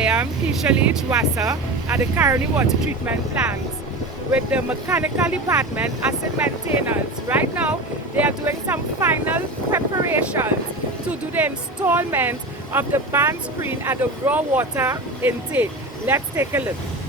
I am Keisha Leach, WASA, at the Caroni Water Treatment Plant with the mechanical department asset maintenance. Right now, they are doing some final preparations to do the installment of the band screen at the raw water intake. Let's take a look.